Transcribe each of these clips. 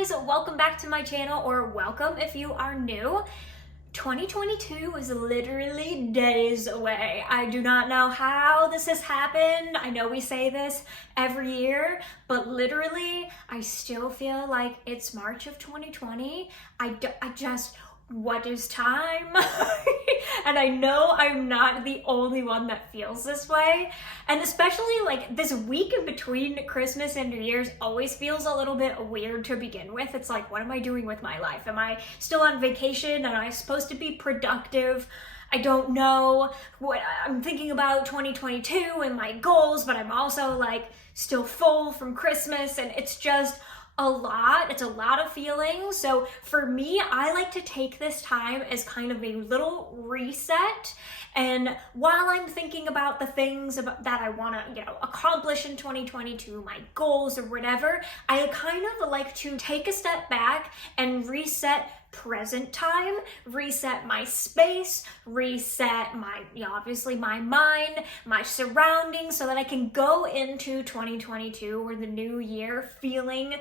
guys, welcome back to my channel, or welcome if you are new. 2022 is literally days away. I do not know how this has happened. I know we say this every year, but literally I still feel like it's March of 2020. What is time? And I know I'm not the only one that feels this way. And especially like this week in between Christmas and New Year's always feels a little bit weird to begin with. It's like, what am I doing with my life? Am I still on vacation? Am I supposed to be productive? I don't know. What I'm thinking about 2022 and my goals, but I'm also like still full from Christmas, and it's just a lot. It's a lot of feelings. So for me, I like to take this time as kind of a little reset. And while I'm thinking about the things that I want to, accomplish in 2022, my goals or whatever, I kind of like to take a step back and reset present time, reset my space, reset my, obviously my mind, my surroundings, so that I can go into 2022 or the new year feeling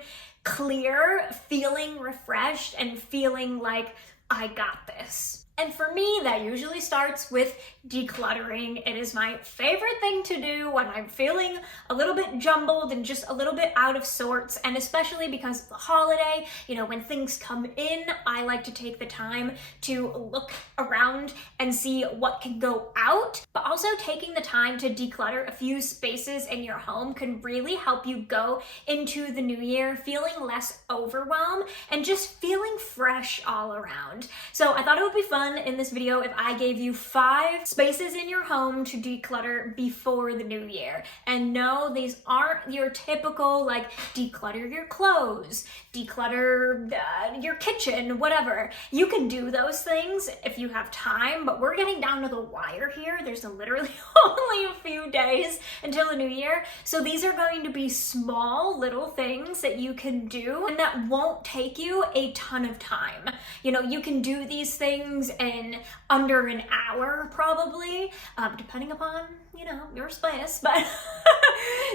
clear, feeling refreshed, and feeling like I got this. And for me, that usually starts with decluttering. It is my favorite thing to do when I'm feeling a little bit jumbled and just a little bit out of sorts. And especially because of the holiday, when things come in, I like to take the time to look around and see what can go out. But also taking the time to declutter a few spaces in your home can really help you go into the new year feeling less overwhelmed and just feeling fresh all around. So I thought it would be fun in this video if I gave you 5 spaces in your home to declutter before the new year. And no, these aren't your typical like declutter your clothes, declutter your kitchen, whatever. You can do those things if you have time, but we're getting down to the wire here. There's literally only a few days until the new year. So these are going to be small little things that you can do and that won't take you a ton of time. You can do these things in under an hour probably, depending upon, your space, but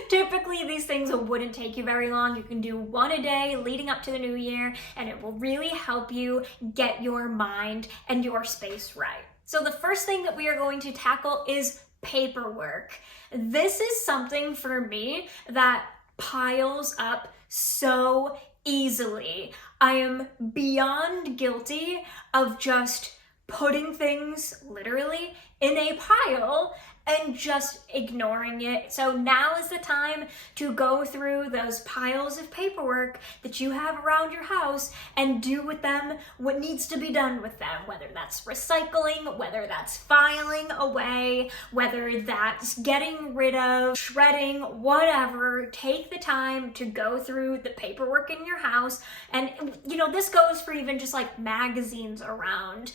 typically these things wouldn't take you very long. You can do one a day leading up to the new year, and it will really help you get your mind and your space right. So the first thing that we are going to tackle is paperwork. This is something for me that piles up so easily. I am beyond guilty of just putting things literally in a pile and just ignoring it. So now is the time to go through those piles of paperwork that you have around your house and do with them what needs to be done with them, whether that's recycling, whether that's filing away, whether that's getting rid of, shredding, whatever. Take the time to go through the paperwork in your house. And this goes for even just like magazines around,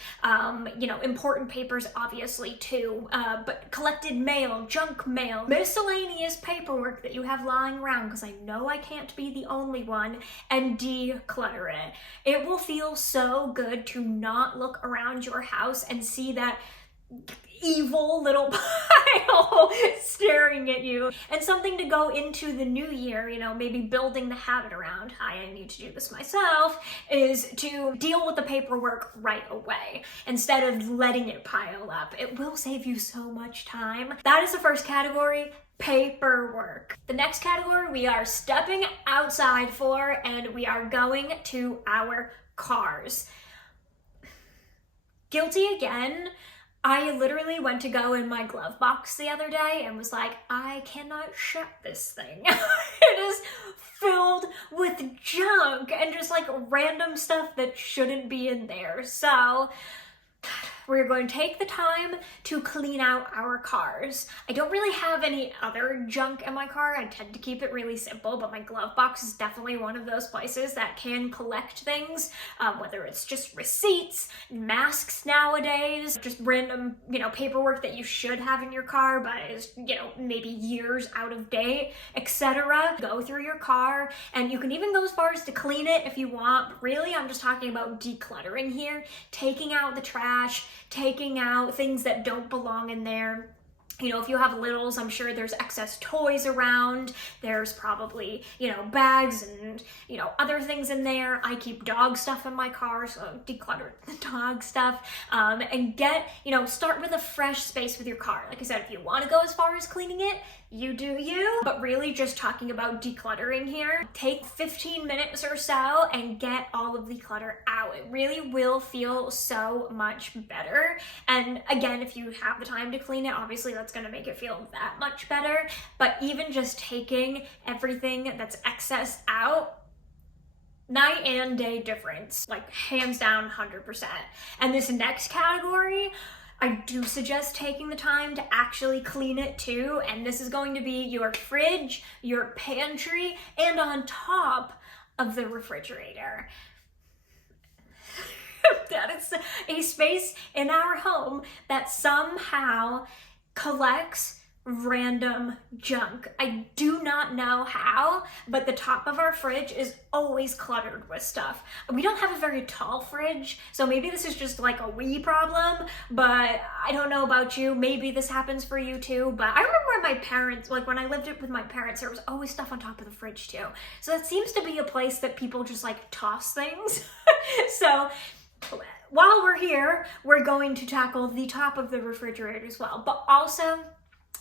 important papers obviously too, but collected mail, junk mail, miscellaneous paperwork that you have lying around, because I know I can't be the only one, and declutter it. It will feel so good to not look around your house and see that evil little pile staring at you, and something to go into the new year, maybe building the habit around, I need to do this myself, is to deal with the paperwork right away instead of letting it pile up. It will save you so much time. That is the first category, paperwork. The next category we are stepping outside for, and we are going to our cars. Guilty again. I literally went to go in my glove box the other day and was like, I cannot shut this thing. It is filled with junk and just like random stuff that shouldn't be in there. So we're going to take the time to clean out our cars. I don't really have any other junk in my car. I tend to keep it really simple, but my glove box is definitely one of those places that can collect things, whether it's just receipts, masks nowadays, just random, paperwork that you should have in your car, but is, maybe years out of date, etc. Go through your car, and you can even go as far as to clean it if you want. But really, I'm just talking about decluttering here, taking out the trash, taking out things that don't belong in there, You know, if you have littles, I'm sure there's excess toys around. There's probably, you know, bags and, you know, other things in there. I keep dog stuff in my car, so declutter the dog stuff. And get, you know, start with a fresh space with your car. Like I said, if you want to go as far as cleaning it, you do you. But really just talking about decluttering here, take 15 minutes or so and get all of the clutter out. It really will feel so much better. And again, if you have the time to clean it, obviously that's going to make it feel that much better. But even just taking everything that's excess out, night and day difference, like hands down 100%. And this next category, I do suggest taking the time to actually clean it too, and this is going to be your fridge, your pantry, and on top of the refrigerator. That is a space in our home that somehow collects random junk. I do not know how, but the top of our fridge is always cluttered with stuff. We don't have a very tall fridge, so maybe this is just like a wee problem, but I don't know about you. Maybe this happens for you too, but I remember my parents, like when I lived with my parents, there was always stuff on top of the fridge too. So that seems to be a place that people just like toss things. So while we're here, we're going to tackle the top of the refrigerator as well, but also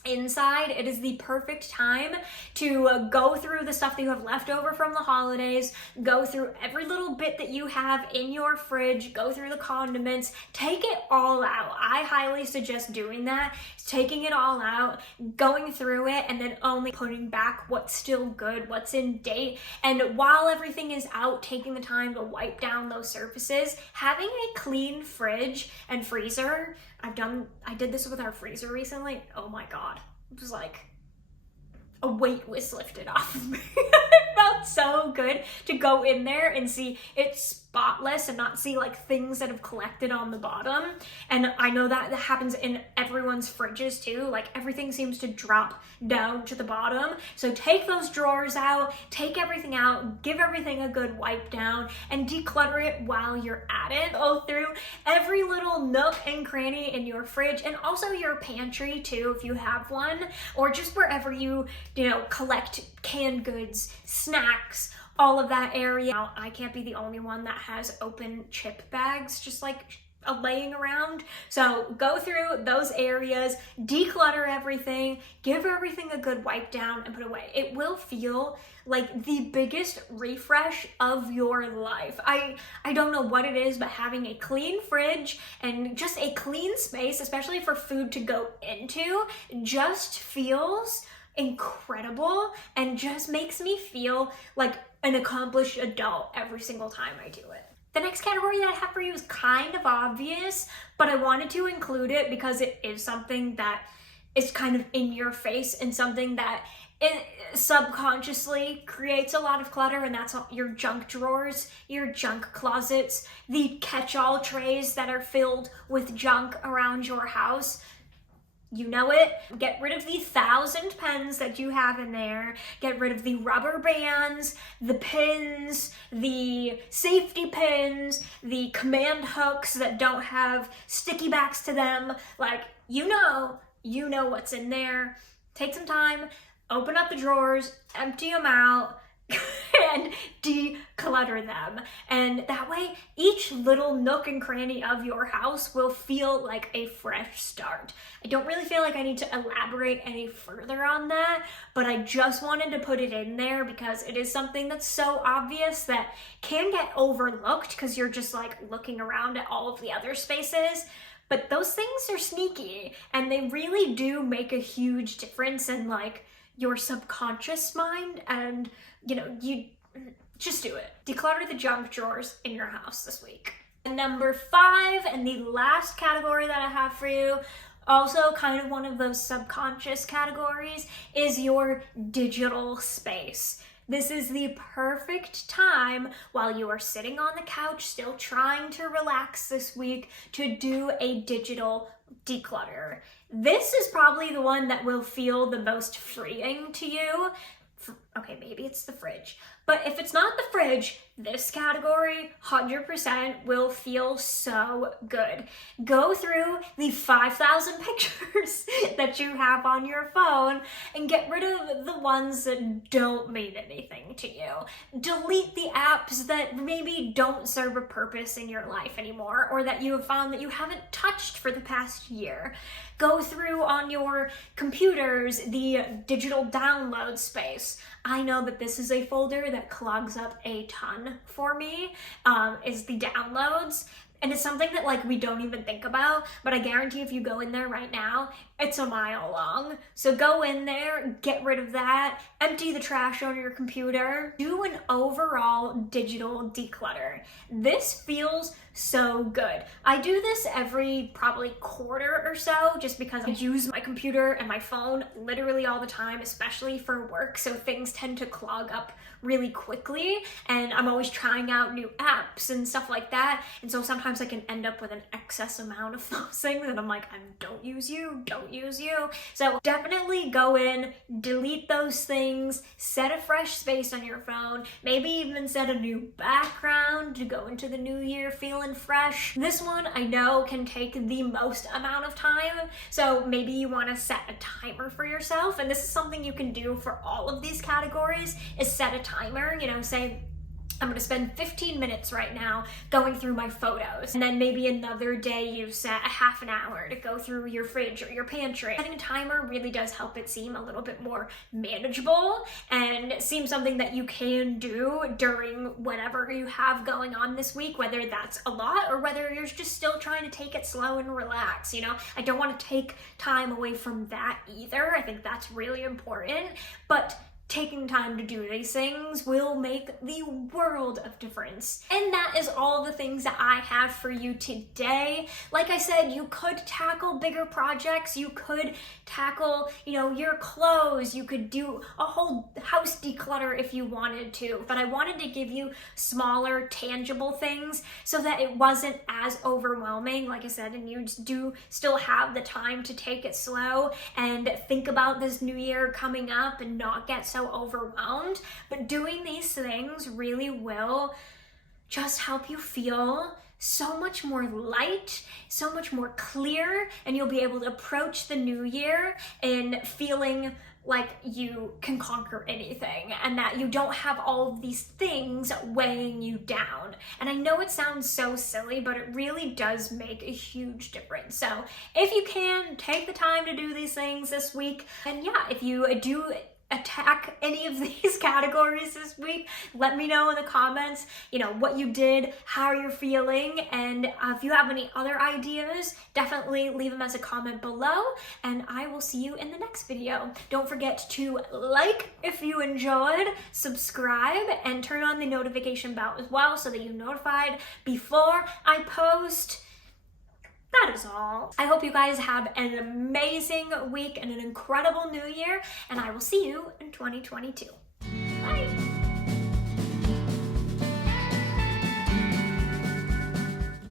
inside, it is the perfect time to go through the stuff that you have left over from the holidays, go through every little bit that you have in your fridge, go through the condiments, take it all out. I highly suggest doing that, taking it all out, going through it, and then only putting back what's still good, what's in date. And while everything is out, taking the time to wipe down those surfaces, having a clean fridge and freezer. I did this with our freezer recently. Oh my God. It was like a weight was lifted off of me. It felt so good to go in there and see it's spotless and not see like things that have collected on the bottom. And I know that happens in everyone's fridges too. Like everything seems to drop down to the bottom. So take those drawers out, take everything out, give everything a good wipe down, and declutter it while you're at it. Go through every little nook and cranny in your fridge, and also your pantry too if you have one, or just wherever you collect canned goods, snacks, all of that area. Now, I can't be the only one that has open chip bags just like laying around. So go through those areas, declutter everything, give everything a good wipe down, and put away. It will feel like the biggest refresh of your life. I don't know what it is, but having a clean fridge and just a clean space, especially for food to go into, just feels incredible and just makes me feel like an accomplished adult every single time I do it. The next category that I have for you is kind of obvious, but I wanted to include it because it is something that is kind of in your face and something that it subconsciously creates a lot of clutter, and that's your junk drawers, your junk closets, the catch-all trays that are filled with junk around your house. You know it. Get rid of the 1,000 pens that you have in there. Get rid of the rubber bands, the pins, the safety pins, the command hooks that don't have sticky backs to them. Like, you know what's in there. Take some time, open up the drawers, empty them out, and declutter them. And that way, each little nook and cranny of your house will feel like a fresh start. I don't really feel like I need to elaborate any further on that, but I just wanted to put it in there because it is something that's so obvious that can get overlooked because you're just like looking around at all of the other spaces. But those things are sneaky, and they really do make a huge difference in like your subconscious mind, and you just do it. Declutter the junk drawers in your house this week. Number 5, and the last category that I have for you, also kind of one of those subconscious categories, is your digital space. This is the perfect time while you are sitting on the couch still trying to relax this week to do a digital declutter. This is probably the one that will feel the most freeing to you. Okay, maybe it's the fridge. But if it's not the fridge, this category 100% will feel so good. Go through the 5,000 pictures that you have on your phone and get rid of the ones that don't mean anything to you. Delete the apps that maybe don't serve a purpose in your life anymore, or that you have found that you haven't touched for the past year. Go through on your computers the digital download space. I know that this is a folder that clogs up a ton for me, is the downloads. And it's something that like we don't even think about, but I guarantee if you go in there right now, it's a mile long. So go in there, get rid of that, empty the trash on your computer, do an overall digital declutter. This feels so good. I do this every probably quarter or so, just because I use my computer and my phone literally all the time, especially for work. So things tend to clog up really quickly, and I'm always trying out new apps and stuff like that. And so sometimes I can end up with an excess amount of those things and I'm like, don't use you. So definitely go in, delete those things, set a fresh space on your phone, maybe even set a new background to go into the new year feeling fresh. This one I know can take the most amount of time, so maybe you want to set a timer for yourself, and this is something you can do for all of these categories, is set a timer. You know, say I'm gonna spend 15 minutes right now going through my photos, and then maybe another day you set a half an hour to go through your fridge or your pantry. Setting a timer really does help it seem a little bit more manageable and seem something that you can do during whatever you have going on this week, whether that's a lot or whether you're just still trying to take it slow and relax. You know, I don't want to take time away from that either. I think that's really important, but taking time to do these things will make the world of difference. And that is all the things that I have for you today. Like I said, you could tackle bigger projects. You could tackle, you know, your clothes. You could do a whole house declutter if you wanted to. But I wanted to give you smaller, tangible things so that it wasn't as overwhelming, like I said, and you do still have the time to take it slow and think about this new year coming up and not get so overwhelmed. But doing these things really will just help you feel so much more light, so much more clear, and you'll be able to approach the new year and feeling like you can conquer anything and that you don't have all of these things weighing you down. And I know it sounds so silly, but it really does make a huge difference. So if you can, take the time to do these things this week. And yeah, if you do attack any of these categories this week, let me know in the comments, you know, what you did, how you're feeling, and if you have any other ideas, definitely leave them as a comment below, and I will see you in the next video. Don't forget to like if you enjoyed, subscribe, and turn on the notification bell as well so that you're notified before I post. That is all. I hope you guys have an amazing week and an incredible new year, and I will see you in 2022. Bye.